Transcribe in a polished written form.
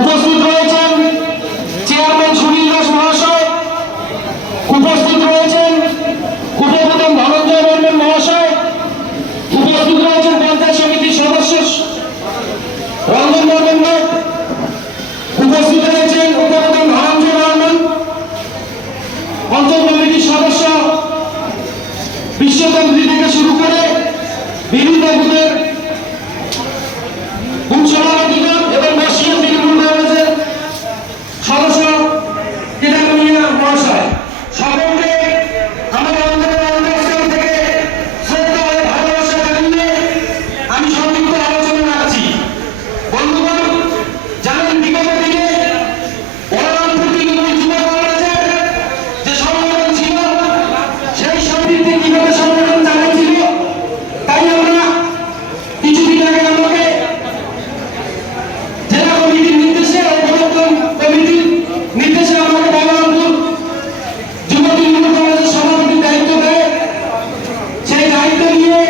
উপস্থিত রয়েছেন চেয়ারম্যান সুনীল দাস মহাশয়, উপস্থিত রয়েছেন উপপ্রধান ধনঞ্জয় বর্মন মহাশয়, উপস্থিত রয়েছেন পঞ্চায়েত সমিতির সদস্য রঞ্জন বর্মন, উপস্থিত রয়েছেন উপপ্রধান ধনঞ্জয় বর্মন, অঞ্চল কমিটির সদস্য বিশ্বতন্ত্রী থেকে শুরু করে বিভিন্ন বুথের বুথ সভাপতিগণ এবং বর্ষীয় তৃণমূল কংগ্রেসের সদস্য ক্রীড়াকর্মীরা মহাশয়, সকলকে আমাদের অন্তঃস্থল থেকে শ্রদ্ধা ও ভালোবাসা জানিয়ে আমি সংক্ষিপ্ত আলোচনা রাখছি। বন্ধুগণ, জানেন বিগত দিনে বলরামপুর তৃণমূল যুব কংগ্রেসের যে সংগঠন ছিল, সেই সংগঠনটি কিভাবে সংগঠন চালাইছিল, তাই আমরা কিছুদিন আগে আমাকে জেলা কমিটির নির্দেশে ও প্রবর্তন কমিটির নির্দেশে আমাকে বলরামপুর যুব তৃণমূল কংগ্রেসের সভাপতির দায়িত্ব দেয়। সেই দায়িত্ব নিয়ে